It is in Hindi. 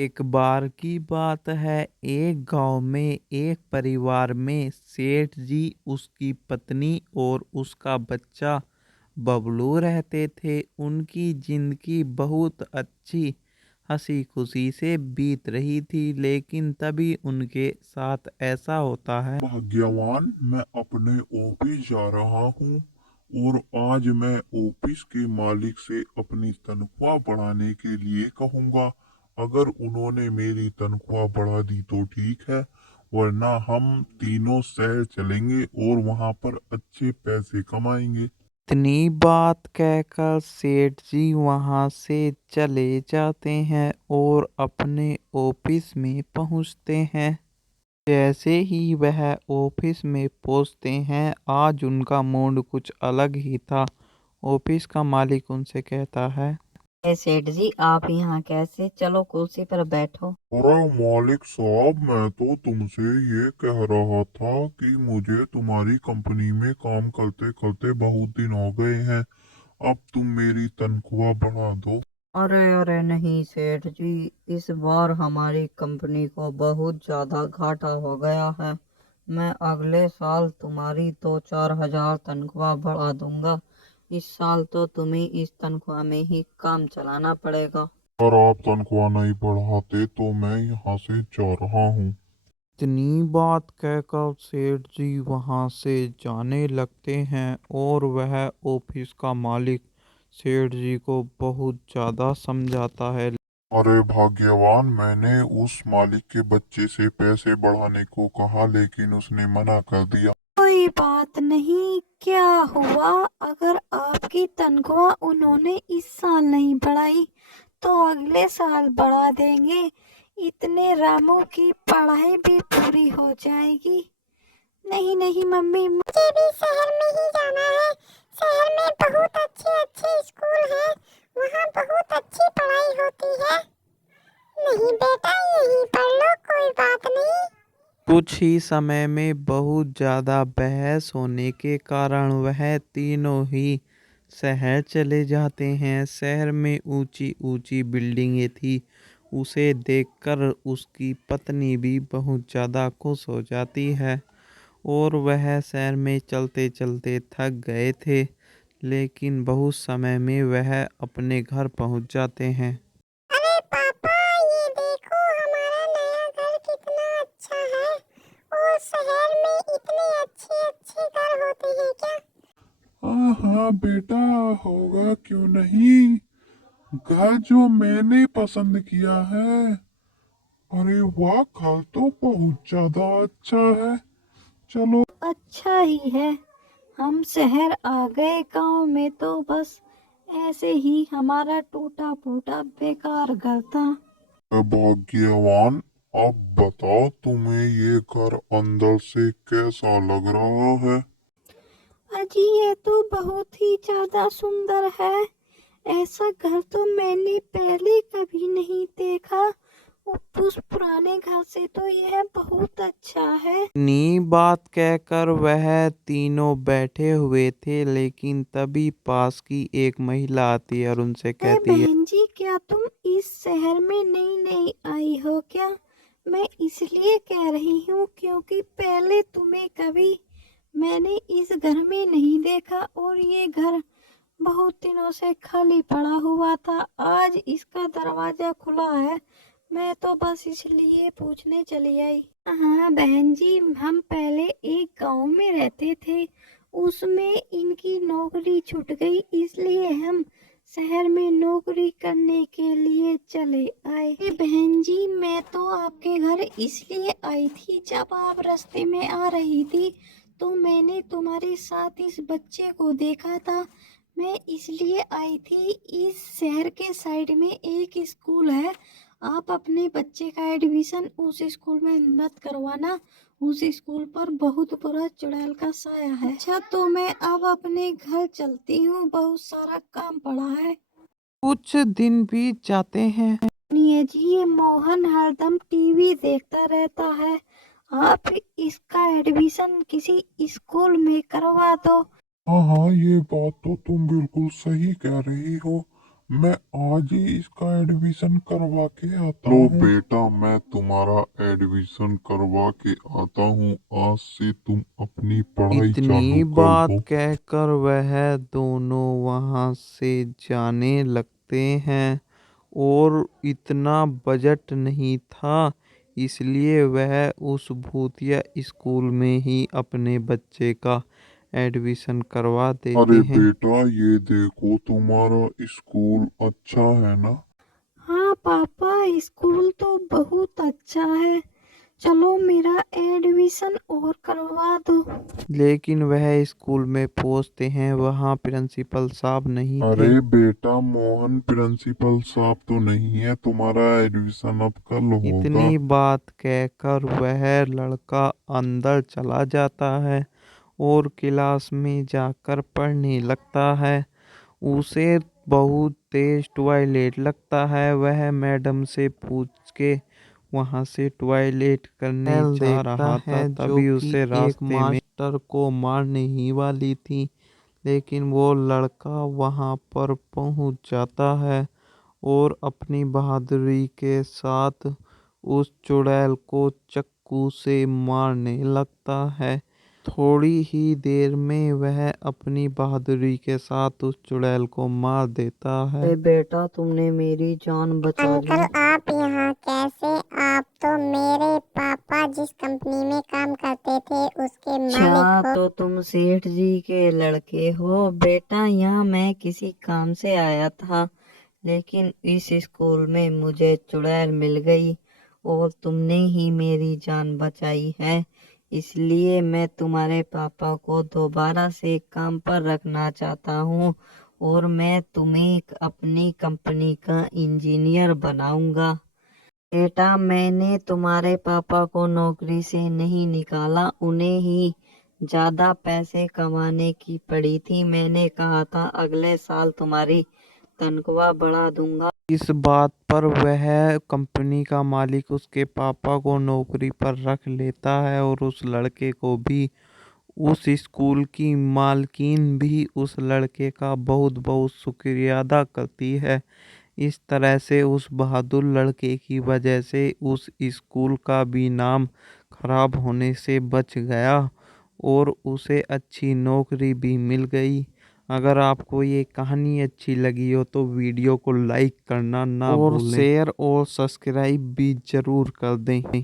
एक बार की बात है, एक गांव में एक परिवार में सेठ जी, उसकी पत्नी और उसका बच्चा बबलू रहते थे। उनकी जिंदगी बहुत अच्छी हंसी खुशी से बीत रही थी, लेकिन तभी उनके साथ ऐसा होता है। भाग्यवान, मैं अपने ऑफिस जा रहा हूँ और आज मैं ऑफिस के मालिक से अपनी तनख्वाह बढ़ाने के लिए कहूँगा। अगर उन्होंने मेरी तनख्वाह बढ़ा दी तो ठीक है, वरना हम तीनों शहर चलेंगे और वहाँ पर अच्छे पैसे कमाएंगे। इतनी बात कहकर सेठ जी वहां से चले जाते हैं और अपने ऑफिस में पहुंचते हैं। जैसे ही वह ऑफिस में पहुंचते हैं, आज उनका मूड कुछ अलग ही था। ऑफिस का मालिक उनसे कहता है, सेठ जी, आप यहाँ कैसे? चलो कुर्सी पर बैठो। अरे मालिक साहब, मैं तो तुमसे ये कह रहा था कि मुझे तुम्हारी कंपनी में काम करते करते बहुत दिन हो गए हैं। अब तुम मेरी तनख्वाह बढ़ा दो। अरे अरे नहीं सेठ जी, इस बार हमारी कंपनी को बहुत ज्यादा घाटा हो गया है। मैं अगले साल तुम्हारी 2-4 हजार तनख्वाह बढ़ा दूंगा। इस साल तो तुम्हें इस तनख्वाह में ही काम चलाना पड़ेगा। अगर आप तनख्वाह नहीं बढ़ाते तो मैं यहाँ से जा रहा हूँ। इतनी बात कहकर सेठ जी वहां से जाने लगते हैं और वह ऑफिस का मालिक सेठ जी को बहुत ज़्यादा समझाता है। अरे भाग्यवान, मैंने उस मालिक के बच्चे से पैसे बढ़ाने को कहा लेकिन उसने मना कर दिया। कोई बात नहीं, क्या हुआ? अगर आपकी तनख्वाह उन्होंने इस साल नहीं बढ़ाई तो अगले साल बढ़ा देंगे। इतने रामू की पढ़ाई भी पूरी हो जाएगी। नहीं नहीं मम्मी, मुझे भी शहर में ही जाना है। शहर में बहुत अच्छे अच्छे स्कूल हैं, वहाँ बहुत अच्छी पढ़ाई होती है। नहीं बेटा, यहीं पढ़ लो, कोई बात नहीं। कुछ ही समय में बहुत ज़्यादा बहस होने के कारण वह तीनों ही शहर चले जाते हैं। शहर में ऊंची ऊंची बिल्डिंगें थी। उसे देखकर उसकी पत्नी भी बहुत ज़्यादा खुश हो जाती है और वह शहर में चलते चलते थक गए थे, लेकिन बहुत समय में वह अपने घर पहुंच जाते हैं। अरे पापा, ये देखो हमारा नया घर कितना अच्छा है। और शहर में इतने अच्छे अच्छे घर होते हैं क्या? हाँ हाँ बेटा, होगा क्यों नहीं। घर जो मैंने पसंद किया है। अरे वाह, घर तो बहुत ज्यादा अच्छा है। चलो। अच्छा ही है। हम शहर आ गए, गांव में तो बस ऐसे ही हमारा टूटा फूटा बेकार घर था। भाग्यवान, अब बताओ तुम्हें ये घर अंदर से कैसा लग रहा है। अजी, ये तो बहुत ही ज्यादा सुंदर है। ऐसा घर तो मैंने पहले कभी नहीं देखा। उस पुराने घर से तो यह बहुत अच्छा है। नी बात कहकर वह तीनों बैठे हुए थे, लेकिन तभी पास की एक महिला आती है और उनसे अरे कहती है, बहन जी, क्या तुम इस शहर में नई नई आई हो क्या? मैं इसलिए कह रही हूँ क्योंकि पहले तुम्हें कभी मैंने इस घर में नहीं देखा और ये घर बहुत दिनों से खाली पड़ा हुआ था। आज इसका दरवाजा खुला है, मैं तो बस इसलिए पूछने चली आई। हाँ बहन जी, हम पहले एक गांव में रहते थे, उसमें इनकी नौकरी छूट गई, इसलिए हम शहर में नौकरी करने के लिए चले आए। ये बहन जी, मैं तो आपके घर इसलिए आई थी, जब आप रास्ते में आ रही थी तो मैंने तुम्हारे साथ इस बच्चे को देखा था। मैं इसलिए आई थी, इस शहर के साइड में एक स्कूल है, आप अपने बच्चे का एडमिशन उस स्कूल में मत करवाना। उस स्कूल पर बहुत बुरा चुड़ैल का साया है। अच्छा, तो मैं अब अपने घर चलती हूँ, बहुत सारा काम पड़ा है। कुछ दिन बीत जाते हैं। सुनिए जी, ये मोहन हरदम टीवी देखता रहता है, आप इसका एडमिशन किसी स्कूल में करवा दो। हाँ हाँ, ये बात तो तुम बिल्कुल सही कह रही हो। मैं आज ही इसका एडमिशन करवा के आता हूँ। लो बेटा, मैं तुम्हारा एडमिशन करवा के आता हूँ। आज से तुम अपनी पढ़ाई इतनी चालू कर बात दो। कहकर वह दोनों वहां से जाने लगते हैं। और इतना बजट नहीं था, इसलिए वह उस भूतिया स्कूल में ही अपने बच्चे का एडमिशन करवा देते अरे हैं। बेटा, ये देखो तुम्हारा स्कूल अच्छा है ना। हाँ पापा, स्कूल तो बहुत अच्छा है। चलो मेरा एडमिशन और करवा दो। लेकिन वह स्कूल में पहुंचते हैं, वहां प्रिंसिपल साहब नहीं थे। अरे बेटा मोहन, प्रिंसिपल साहब तो नहीं है, तुम्हारा एडमिशन अब कल होगा। इतनी बात कहकर वह लड़का अंदर चला जाता है और क्लास में जाकर पढ़ने लगता है। उसे बहुत तेज टॉयलेट लगता है। वह मैडम से पूछ के वहां से टॉयलेट करने जा रहा था, तभी उसे रास्ते में मास्टर को मारने ही वाली थी। लेकिन वो लड़का वहां पर पहुंच जाता है और अपनी बहादुरी के साथ उस चुड़ैल को चाकू से मारने लगता है। थोड़ी ही देर में वह अपनी बहादुरी के साथ उस चुड़ैल को मार देता है। अरे बेटा, तुमने मेरी जान बचा ली। अंकल, आप यहाँ कैसे? आप तो मेरे पापा जिस कंपनी में काम करते थे उसके मालिक हो। तो तुम सेठ जी के लड़के हो। बेटा, यहाँ मैं किसी काम से आया था, लेकिन इस स्कूल में मुझे चुड़ैल मिल गई और तुमने ही मेरी जान बचाई है। इसलिए मैं तुम्हारे पापा को दोबारा से काम पर रखना चाहता हूँ और मैं तुम्हें अपनी कंपनी का इंजीनियर बनाऊंगा। बेटा, मैंने तुम्हारे पापा को नौकरी से नहीं निकाला, उन्हें ही ज्यादा पैसे कमाने की पड़ी थी। मैंने कहा था अगले साल तुम्हारी तनख्वाह बढ़ा दूंगा। इस बात पर वह कंपनी का मालिक उसके पापा को नौकरी पर रख लेता है और उस लड़के को भी। उस स्कूल की मालकिन भी उस लड़के का बहुत बहुत शुक्रिया अदा करती है। इस तरह से उस बहादुर लड़के की वजह से उस स्कूल का भी नाम खराब होने से बच गया और उसे अच्छी नौकरी भी मिल गई। अगर आपको ये कहानी अच्छी लगी हो तो वीडियो को लाइक करना ना भूलें और शेयर और सब्सक्राइब भी जरूर कर दें।